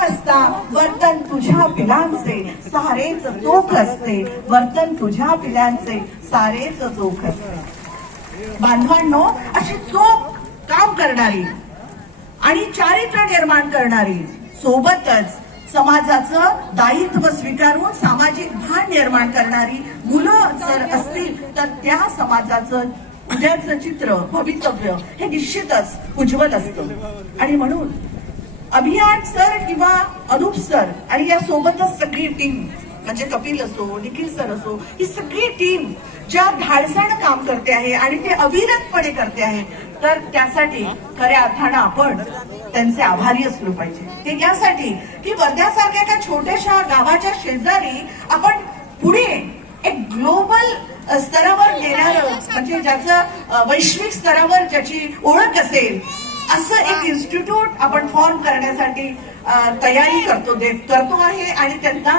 असता वर्तन तुझ्या पिलांचे सारेच चोख असते, वर्तन तुझ्या पिलांचे सारेच चोख असते। बांधवांनो, अशी चोख काम करणारी आणि चारित्र्य निर्माण करणारी, सोबतच समाजाचं दायित्व स्वीकारून सामाजिक भान निर्माण करणारी मुलं जर असतील तर त्या समाजाचं उद्याचं चित्र, भवितव्य हे निश्चितच उज्ज्वल असतं। आणि म्हणून अभियान सर किंवा अनुप सर आणि या सोबतच सगळी टीम, म्हणजे कपिल असो, निखिल सर असो, ही सगळी टीम ज्या धाडसानं काम करते आहे आणि ते अविरतपणे करते आहे, तर त्यासाठी खऱ्या अर्थानं आपण त्यांचे आभारी असलो पाहिजे। ते यासाठी की वर्ध्यासारख्या एका छोट्याशा गावाच्या शेजारी आपण पुढे एक ग्लोबल स्तरावर नेणारं, म्हणजे ज्याचं वैश्विक स्तरावर ज्याची ओळख असेल असं एक इन्स्टिट्यूट आपण फॉर्म करण्यासाठी तयारी करतो आहे आणि त्यांना